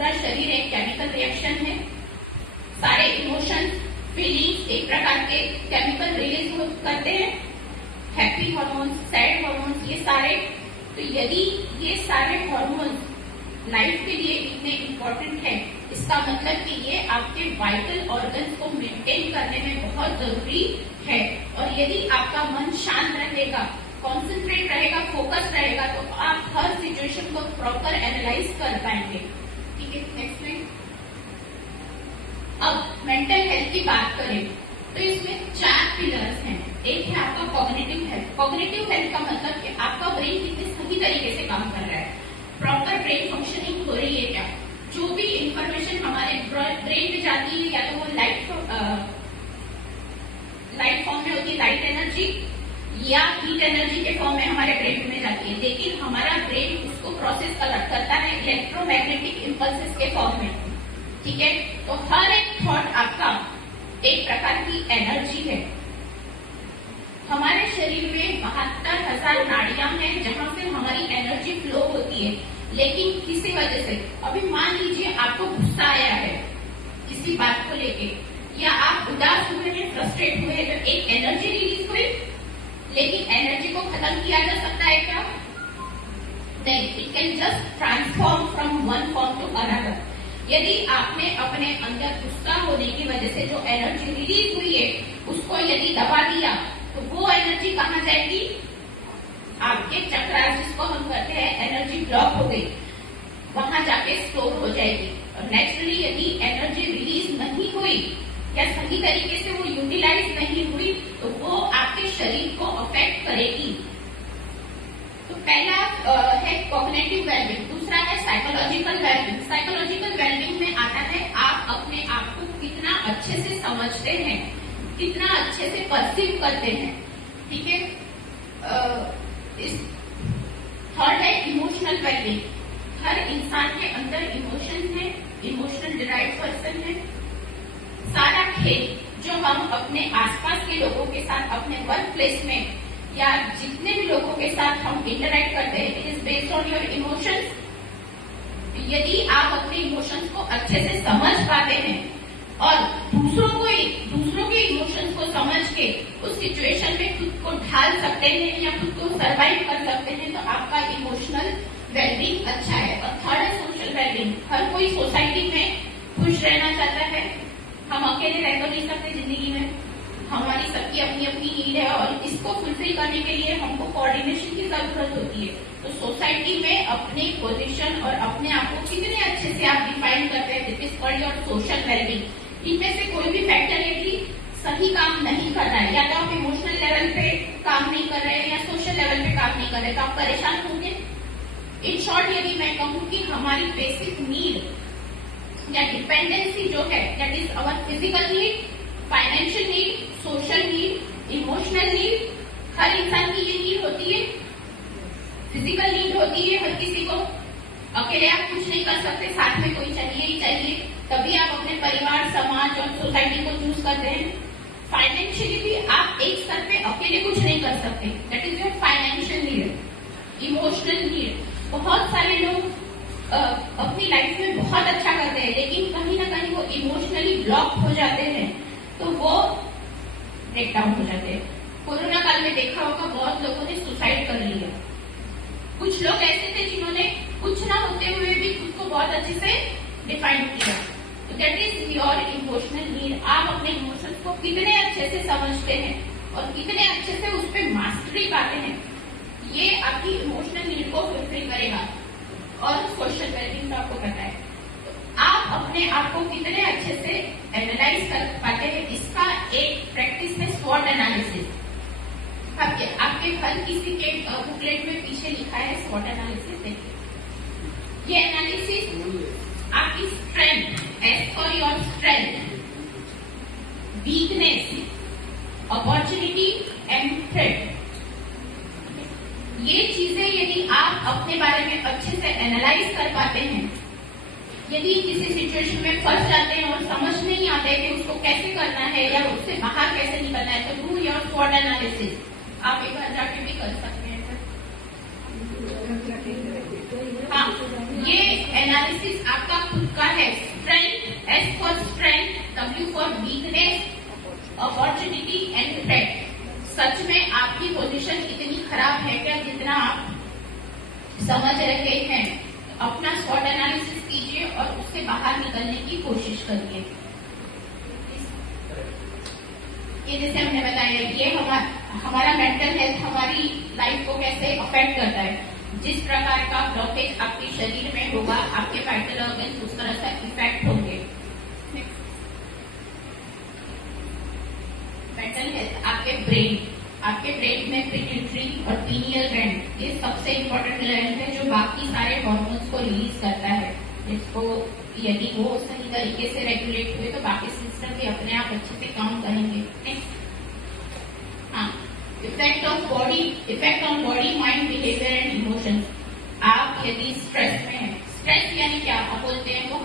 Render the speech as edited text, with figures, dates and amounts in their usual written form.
पूरा शरीर एक केमिकल रिएक्शन है। सारे इमोशंस, फीलिंग्स एक प्रकार के केमिकल रिलीज करते हैं, हैप्पी हार्मोन्स, सैड हार्मोन्स, ये सारे। तो यदि ये सारे हार्मोन्स लाइफ के लिए इतने इम्पोर्टेंट है, इसका मतलब कि ये आपके वाइटल ऑर्गन्स को मेंटेन करने में बहुत जरूरी है। और यदि आपका मन शांत रहेगा, कॉन्सेंट्रेट रहेगा, फोकस रहेगा, तो आप हर सिचुएशन को प्रॉपर एनालाइज कर पाएंगे। ठीक है, नेक्स्ट में अब मेंटल हेल्थ की बात करें तो इसमें 4 पिलर्स हैं। एक है आपका कॉग्निटिव हेल्थ। कॉग्निटिव हेल्थ का मतलब कि आपका ब्रेन कितने सही तरीके से काम कर रहा है, प्रॉपर ब्रेन फंक्शनिंग हो रही है क्या, जो भी इंफॉर्मेशन हमारे ब्रेन में जाती है, या तो वो लाइट फॉर्म में होती है, लाइट एनर्जी, या हीट एनर्जी के फॉर्म में हमारे ब्रेन में जाती है, लेकिन हमारा ब्रेन उसको प्रोसेस करता है इलेक्ट्रोमैग्नेटिक इम्पल्सेस के फॉर्म में। ठीक है, तो हर एक थॉट आपका एक प्रकार की एनर्जी है। हमारे शरीर में 72,000 नाड़ियां हैं जहां से हमारी एनर्जी फ्लो होती है, लेकिन किसी वजह से, अभी मान लीजिए आपको गुस्सा आया है किसी बात को लेके, या आप उदास हुए हैं, फ्रस्ट्रेट हुए हैं, तो एक एनर्जी रिलीज हुई, लेकिन एनर्जी को खत्म किया जा सकता है क्या? नहीं, it can just transform from one form to another. यदि आपने अपने अंदर गुस्सा होने की वजह से जो एनर्जी रिलीज हुई है उसको यदि दबा दिया, तो वो एनर्जी कहाँ जाएगी? आपके चक्रास, जिसको हम कहते हैं एनर्जी ब्लॉक हो गई, वहां जाके स्टोर हो जाएगी। और नेचुरली यदि एनर्जी रिलीज नहीं हुई या सही तरीके से वो यूटिलाइज नहीं हुई, तो वो आपके शरीर को अफेक्ट करेगी। तो पहला है कॉग्निटिव वेलबींग, दूसरा है साइकोलॉजिकल वेलबींग। साइकोलॉजिकल वेलबींग में आता है आप अपने आप को कितना अच्छे से समझते हैं, कितना अच्छे से परसीव करते हैं। ठीक है, थर्ड है इमोशनल वेलबींग। हर इंसान के अंदर इमोशन है, इमोशनल डिराइव पर्सन है। सारा खेल जो हम अपने आसपास के लोगों के साथ, अपने वर्क प्लेस में, या जितने भी लोगों के साथ हम इंटरेक्ट करते हैं, it is based on your emotions. यदि आप अपने इमोशंस को अच्छे से समझ पाते हैं और दूसरों के इमोशंस को समझ के उस सिचुएशन में खुद को ढाल सकते हैं या खुद को सर्वाइव कर सकते हैं, तो आपका इमोशनल वेलबींग अच्छा है। और थर्ड है सोशल वेलबींग। हर कोई सोसाइटी में खुश रहना चाहता है। हम अकेले रह तो नहीं सकते जिंदगी में, हमारी सबकी अपनी अपनी नीड है, और इसको फुलफिल करने के लिए हमको कोऑर्डिनेशन की जरूरत होती है। तो सोसाइटी में अपनी पोजीशन और अपने आप को कितने अच्छे से आप डिफाइन करते हैं, this is called your social wellbeing. इनमें से कोई भी फैक्टर यदि सही काम नहीं कर रहा है, या तो आप इमोशनल लेवल पे काम नहीं कर रहे हैं या सोशल लेवल पे काम नहीं कर रहे, तो आप परेशान होंगे। इन शॉर्ट यदि मैं कहूँ कि हमारी बेसिक नीड या डिपेंडेंसी जो है, that is our physical need, financial need, social need, emotional need. हर इंसान की ये नीड होती है। फिजिकल नीड होती है हर किसी को, अकेले आप कुछ नहीं कर सकते, साथ में कोई चाहिए ही चाहिए, तभी आप अपने परिवार, समाज और सोसाइटी को चूज करते हैं। फाइनेंशियली भी आप एक स्तर पे अकेले कुछ नहीं कर सकते, that is your financial need. Emotional need, बहुत सारे लोग अपनी लाइफ में बहुत अच्छा करते हैं, लेकिन कहीं ना कहीं वो इमोशनली ब्लॉक हो जाते हैं, तो वो ब्रेक डाउन हो जाते हैं। कोरोना काल में देखा होगा बहुत लोगों ने सुसाइड कर लिया। कुछ लोग ऐसे थे जिन्होंने कुछ ना होते हुए भी खुद को बहुत अच्छे से डिफाइन किया। तो that is your emotional need. आप अपने इमोशंस को कितने अच्छे से समझते हैं और कितने अच्छे से उस पर मास्टरी पाते हैं, ये आपकी इमोशनल नीड को फुलफिल करेगा। और सोशल वेलबींग का आपको पता है, तो आप अपने आप को कितने अच्छे से एनालाइज कर पाते हैं, इसका एक प्रैक्टिस है स्वॉट एनालिसिस। आपके हर किसी के बुकलेट में पीछे लिखा है स्वॉट एनालिसिस। देखिए, ये एनालिसिस आपकी strength, S for your strength, weakness, opportunity and threat, ये चीजें यदि आप अपने बारे में अच्छे से एनालाइज कर पाते हैं, यदि किसी सिचुएशन में फंस जाते हैं और समझ नहीं आते कि उसको कैसे करना है या उससे बाहर कैसे निकलना है, तो डू योर स्वॉट एनालिसिस। आप एक बार जाके भी कर सकते हैं। हाँ, ये एनालिसिस आपका खुद का है strength, S for strength, W for weakness, opportunity and threat. सच में आपकी पोजीशन इतनी खराब है क्या जितना आप समझ रहे हैं? अपना स्वॉट एनालिसिस कीजिए और उससे बाहर निकलने की कोशिश करिए। ये जैसे हमने बताया, ये हमारा मेंटल हेल्थ हमारी लाइफ को कैसे अफेक्ट करता है। जिस प्रकार का ब्लॉकेज आपके शरीर में होगा, आपके वाइटल ऑर्गन उस तरह से इफेक्ट होंगे। मेंटल हेल्थ, आपके ब्रेन में पिट्यूटरी और पीनियल ग्लैंड, ये सबसे इम्पोर्टेंट ग्लैंड है जो बाकी सारे हार्मोन्स को रिलीज करता है। इसको यदि वो सही तरीके से रेगुलेट हुए तो बाकी सिस्टम भी अपने आप अच्छे से काम करेंगे। हाँ, effect on body mind behaviour and emotions. आप यदि स्ट्रेस में हैं, स्ट्रेस यानी क्या? आप बोलते हैं वो